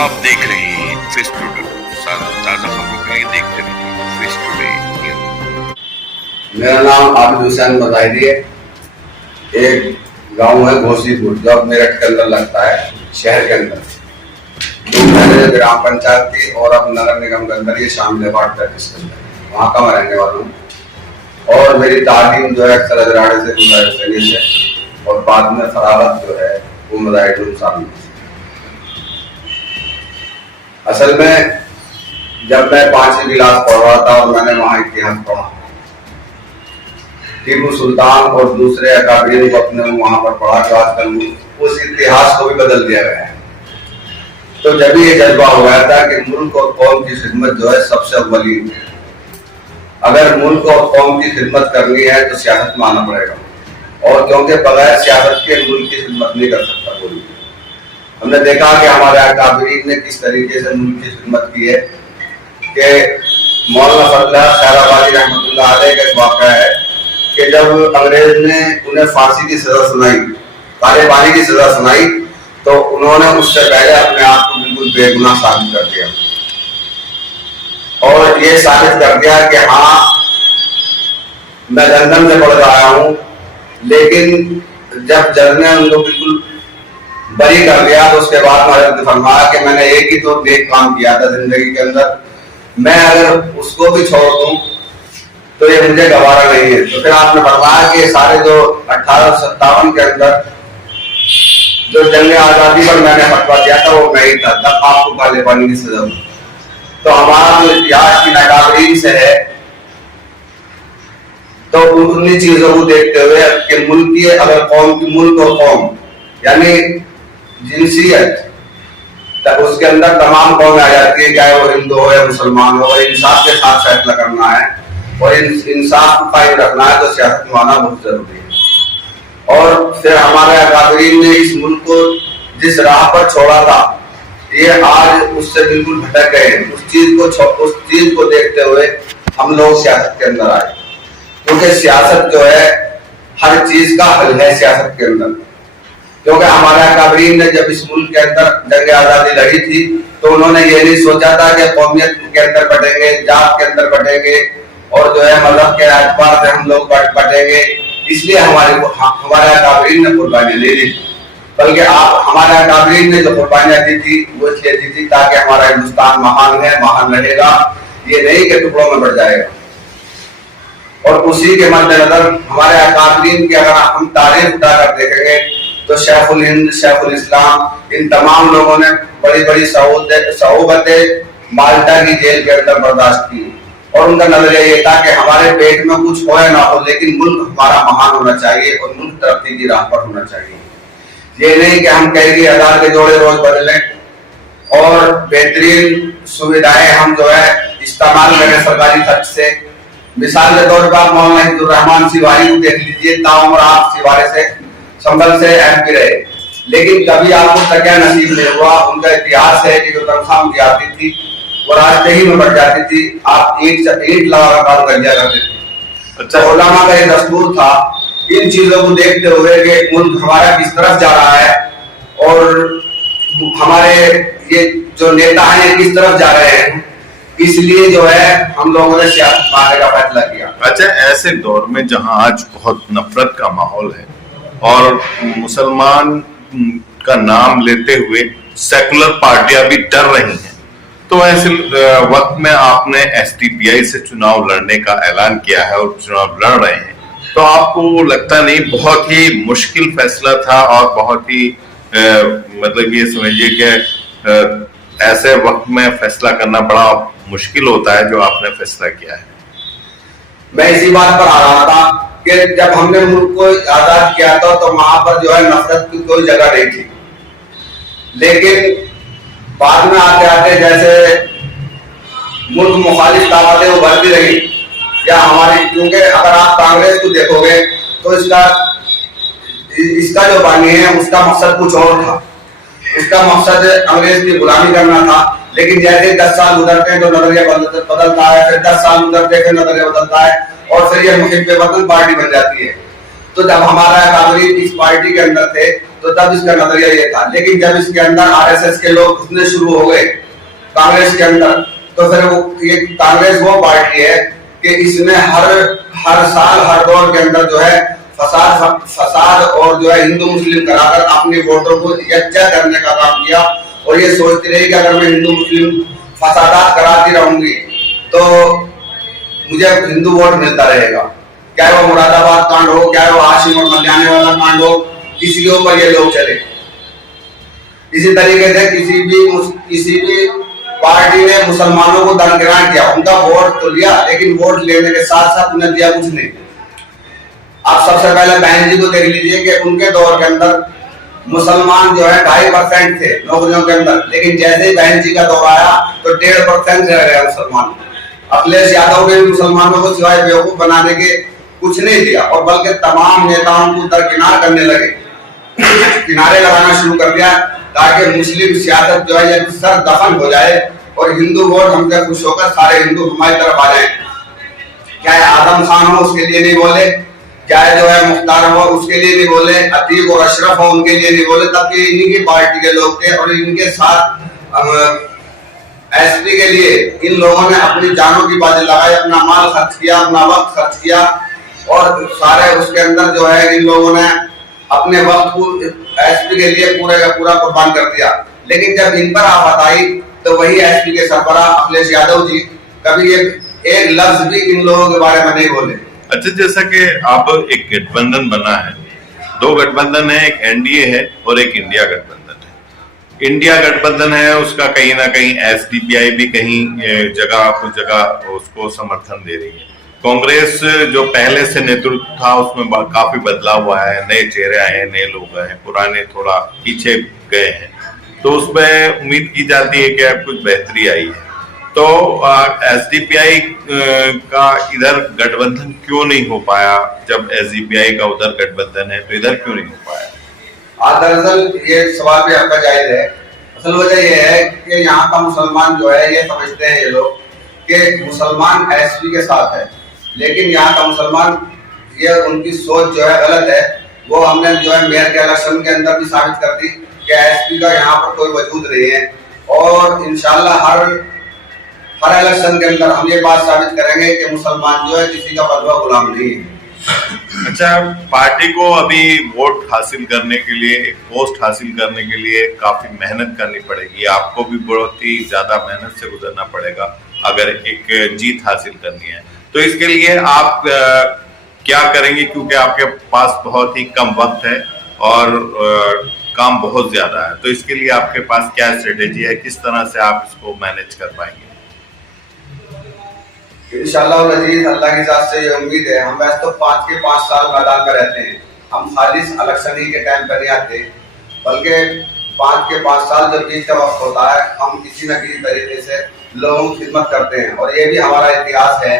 आप देख रहे हैं फिश टुडे। ताज़ा खबरों के लिए देखते रहिए फिश टुडे। मेरा नाम आबिद हुसैन बदायरी है। एक गांव है घोसीपुर जो अब मेरठ के अंदर लगता है, शहर के अंदर। जो पहले ग्राम पंचायत थी और अब नगर निगम के अंदर ये शामिल है वार्ड 33 के अंदर। वहाँ का मैं रहने वाला हूँ और मेरी तालीम जो है अक्सर अजराड़े से गुजरात से और बाद में फरागत जो है वो मदायरी शामिल। असल में जब मैं 5वीं क्लास पढ़ रहा था और मैंने वहाँ इतिहास पढ़ा, टीपू सुल्तान और दूसरे अकाबरीन को अपने वहां पर पढ़ा जो आजकल उस इतिहास को भी बदल दिया गया है। तो जब ये जज्बा हो गया था कि मुल्क और कौम की खिदमत जो है सबसे अव्वली है। अगर मुल्क और कौम की खिदमत करनी है तो सियासत में आना पड़ेगा, और क्योंकि बगैर सियासत के मुल्क की खिदमत नहीं कर सकता कोई। हमने देखा कि हमारे अकाबरीन ने किस तरीके से मुल्क की खिदमत की है कि मौलाना फजल खैराबादी रहमतुल्लाह अलैह का एक वाक़या है कि जब अंग्रेज ने उन्हें फांसी की सजा सुनाई, काले पानी की सजा सुनाई, तो उन्होंने उससे पहले अपने आप को बिल्कुल बेगुनाह साबित कर दिया और ये साबित कर दिया कि हाँ मैं लंदन से पढ़ रहा हूँ, लेकिन जब जज ने उनको बिल्कुल बरी कर दिया तो उसके बाद मैंने फरमाया कि मैंने एक ही तो नेक काम किया था जिंदगी के अंदर, मैं अगर उसको भी छोड़ दूं तो ये मुझे गवारा नहीं है। तो फिर आपने फरमाया कि सारे जो 1857 के अंदर जो जंग आजादी पर मैंने फतवा दिया था वो मैं ही था, तब आपको काले पानी की सजा हुई। तो हमारा जो इतिहास की नाकाबरी से है, तो उन्हीं चीजों को देखते हुए कि मुल्क की अगर कौम की मुल्क और कौम यानी जिनसियत, तब उसके अंदर तमाम कौमें आ जाती है, चाहे वो हिंदू हो या मुसलमान हो, इंसाफ के साथ फैसला करना है और इंसाफ को कायम रखना है तो सियासत में आना बहुत जरूरी है। और फिर हमारे अकाबरीन ने इस मुल्क को जिस राह पर छोड़ा था, ये आज उससे बिल्कुल भटक गए। उस चीज को देखते हुए हम लोग सियासत के अंदर आए, क्योंकि सियासत जो है हर चीज का हल है सियासत के अंदर। क्योंकि हमारे अकाबरीन ने जब इस मुल्क के अंदर जंग आजादी लड़ी थी तो उन्होंने ये नहीं सोचा था कि कौमियत के अंदर बटेंगे, जात के अंदर बटेंगे और जो है मजहब के एतबार से हम लोग बटेंगे। इसलिए हमारे अकाबरीन ने कुर्बानी नहीं दी, बल्कि हमारे अकाबरीन ने जो कुर्बानियां दी थी वो इसलिए दी थी ताकि हमारा हिंदुस्तान महान है, महान रहेगा, ये नहीं कि टुकड़ों में बढ़ जाएगा। और उसी के मद्देनजर हमारे अकाबरीन की अगर हम तारीफ उठाकर देखेंगे तो शेखुल हिंद, शेखुल इस्लाम, इन तमाम लोगों ने बड़ी बड़ी सहुबतें माल्टा की जेल के अंदर बर्दाश्त की और उनका नजरिया ये था कि हमारे पेट में कुछ हो या ना हो, लेकिन मुल्क हमारा महान होना चाहिए और मुल्क तरक्की की राह पर होना चाहिए। ये नहीं कि हम कहेंगे हजार के जोड़े रोज बदलें और बेहतरीन सुविधाएं हम जो है इस्तेमाल करें सरकारी खर्च से। मिसाल के तौर पर मौलाना हिंदुर्रहमान सिवारी को देख लीजिए, ताउम्र आप सिवारे से संभल से एमपी रहे, लेकिन कभी आपको तकिया नसीब नहीं हुआ। उनका इतिहास है कि जो तनख्वाह उनकी आती थी वो रास्ते ही में बढ़ जाती थी, आप ईंट लगा काम कर दिया करते थे। अच्छा, उलमा का ये दस्तूर था। इन चीजों को देखते हुए कि मुल्क हमारा किस तरफ जा रहा है और हमारे ये जो नेता हैं ये किस तरफ जा रहे हैं, इसलिए जो है हम लोगों ने सियासत मारने का फैसला किया। अच्छा, ऐसे दौर में जहां आज बहुत नफरत का माहौल है और मुसलमान का नाम लेते हुए सेकुलर पार्टियां भी डर रही हैं, तो ऐसे वक्त में आपने एसडीपीआई से चुनाव लड़ने का ऐलान किया है और चुनाव लड़ रहे हैं, तो आपको लगता नहीं बहुत ही मुश्किल फैसला था और बहुत ही मतलब ये समझिए कि ऐसे वक्त में फैसला करना बड़ा मुश्किल होता है जो आपने फैसला किया है? मैं इसी बात पर आ रहा था कि जब हमने मुल्क को आजाद किया था तो वहां पर जो है नफरत की कोई जगह नहीं थी, लेकिन बाद में आते आते जैसे मुल्क मुखालिफ ताकतें उभरती रही या हमारी, क्योंकि अगर आप कांग्रेस को देखोगे तो इसका जो बानी है उसका मकसद कुछ और था। उसका मकसद अंग्रेज की गुलामी करना था, लेकिन जैसे 10 साल गुजरते हैं तो नजरिया बदलता है, फिर 10 साल गुजरते फिर नजरिया बदलता है और फिर ये मुहिब वतन पार्टी बन जाती है। तो जब हमारा अकाबरीन इस पार्टी के अंदर थे तो तब इसका नजरिया ये था। लेकिन जब इसके अंदर आरएसएस के लोग घुसने शुरू हो गए कांग्रेस के अंदर, तो फिर वो ये कांग्रेस वो पार्टी है कि इसने हर साल हर दौर के अंदर जो है फसाद और जो है हिंदू मुस्लिम कराकर अपने वोटरों को यज्ञा करने का काम किया, और ये सोचती रही कि अगर मैं हिंदू मुस्लिम फसादात कराती रहूंगी तो मुझे हिंदू वोट मिलता रहेगा। चाहे वो मुरादाबाद कांड हो, चाहे वो हाशिम और मल्याने वाला कांड हो, किसी के ऊपर ये लोग चले। इसी तरीके से किसी भी पार्टी ने मुसलमानों को दरकिनार किया, उनका वोट तो लिया, लेकिन वोट लेने के साथ साथ उन्हें दिया कुछ नहीं। आप सबसे पहले बहन जी को देख लीजिए कि उनके दौर के अंदर मुसलमान जो है 2.5% थे नौकरियों के अंदर, लेकिन जैसे ही बहन जी का दौर आया तो 1.5% रह गया मुसलमान। अखिलेश यादव ने मुसलमानों को सिवाय बेवकूफ बनाने के कुछ नहीं दिया, और बल्कि तमाम नेताओं को दरकिनार करने लगे, किनारे लगाना शुरू कर दिया, ताकि मुस्लिम सियासत जो है सर दफन हो जाए और हिंदू वोट हमसे खुश होकर सारे हिंदू हमारी तरफ आ जाए। चाहे आदम खान हो उसके लिए नहीं बोले, चाहे जो है मुख्तार हो उसके लिए नहीं बोले, अतीक और अशरफ हो उनके लिए नहीं बोले, तब ये इन्हीं की पार्टी के लोग थे। और इनके साथ एसपी के लिए इन लोगों ने अपनी जानों की बाजी लगाई, अपना माल खर्च किया, अपना वक्त खर्च किया, और सारे उसके अंदर जो है इन लोगों ने अपने वक्त को एसपी के लिए पूरा का पूरा कुर्बान कर दिया। लेकिन जब इन पर आफत आई तो वही एसपी के सरबराह अखिलेश यादव जी कभी एक लफ्ज भी इन लोगों के बारे में नहीं बोले। अच्छा, जैसा कि अब एक गठबंधन बना है, दो गठबंधन है, एक एनडीए है और एक इंडिया गठबंधन है। इंडिया गठबंधन है उसका कहीं ना कहीं एसडीपीआई भी कहीं कुछ जगह उसको समर्थन दे रही है। कांग्रेस जो पहले से नेतृत्व था उसमें काफी बदलाव हुआ है, नए चेहरे आए हैं, नए लोग आए हैं, पुराने थोड़ा पीछे गए हैं, तो उसमें उम्मीद की जाती है कि अब कुछ बेहतरी आई है। तो एसडीपीआई का इधर गठबंधन क्यों नहीं हो पाया? जब एसडीपीआई का उधर गठबंधन है तो इधर क्यों नहीं हो पाया? दरअसल ये सवाल भी आपका जायज है। असल वजह यह है कि यहाँ का मुसलमान जो है ये समझते हैं ये लोग कि मुसलमान एसपी के साथ है, लेकिन यहाँ का मुसलमान ये उनकी सोच जो है गलत है। वो हमने जो है मेयर के इलेक्शन के अंदर भी साबित कर दी कि एसपी का यहाँ पर कोई वजूद नहीं है, और इंशाल्लाह हर इलेक्शन के अंदर हम ये बात साबित करेंगे कि मुसलमान जो है किसी का बदवा गुलाम नहीं है। अच्छा, पार्टी को अभी वोट हासिल करने के लिए, एक पोस्ट हासिल करने के लिए काफी मेहनत करनी पड़ेगी, आपको भी बहुत ही ज्यादा मेहनत से गुजरना पड़ेगा अगर एक जीत हासिल करनी है। तो इसके लिए आप क्या करेंगे, क्योंकि आपके पास बहुत ही कम वक्त है और काम बहुत ज्यादा है, तो इसके लिए आपके पास क्या स्ट्रेटेजी है, किस तरह से आप इसको मैनेज कर पाएंगे? इंशाअल्लाह अजीज, अल्लाह की जात से ये उम्मीद है। हम वैसे तो 5 के 5 साल मैदान में रहते हैं, हम खाली इलेक्शन ही के टाइम पर नहीं आते, बल्कि 5 के 5 साल जब बीच का वक्त होता है हम किसी न किसी तरीके से लोगों की खिदमत करते हैं। और ये भी हमारा इतिहास है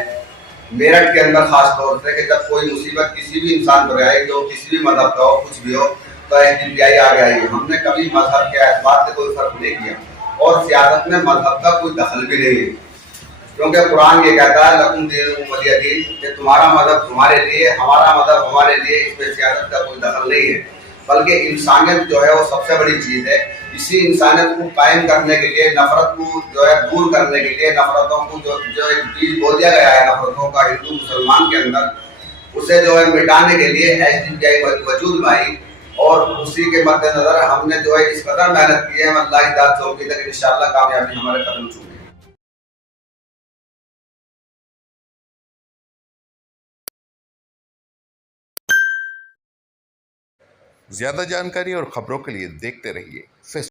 मेरठ के अंदर खास तौर से कि जब कोई मुसीबत किसी भी इंसान पर आए, जो किसी भी मजहब का हो, कुछ भी हो, तो एसडीपीआई आगे आई। हमने कभी मजहब के एतबार से कोई फर्क नहीं किया, और सियासत में मजहब का कोई दखल भी नहीं है, क्योंकि कुरान ये कहता है लकुम दीनुकुम वलिय दीन, कि तुम्हारा मजहब तुम्हारे लिए, हमारा मजहब हमारे लिए, इसमें सियासत का कोई दखल नहीं है। बल्कि इंसानियत जो है वो सबसे बड़ी चीज है। इसी इंसानियत को कायम करने के लिए, नफरत को जो है दूर करने के लिए, नफरतों को जो एक बीज बो दिया गया है नफरतों का हिंदू मुसलमान के अंदर, उसे जो है मिटाने के लिए एसडीपीआई वजूद में आई। और उसी के मद्देनजर हमने जो है इस कदर मेहनत की है, अल्लाह की दाद से उम्मीद है कि इंशाअल्लाह कामयाबी हमारे कदम छूटे। ज्यादा जानकारी और खबरों के लिए देखते रहिए फेसबुक।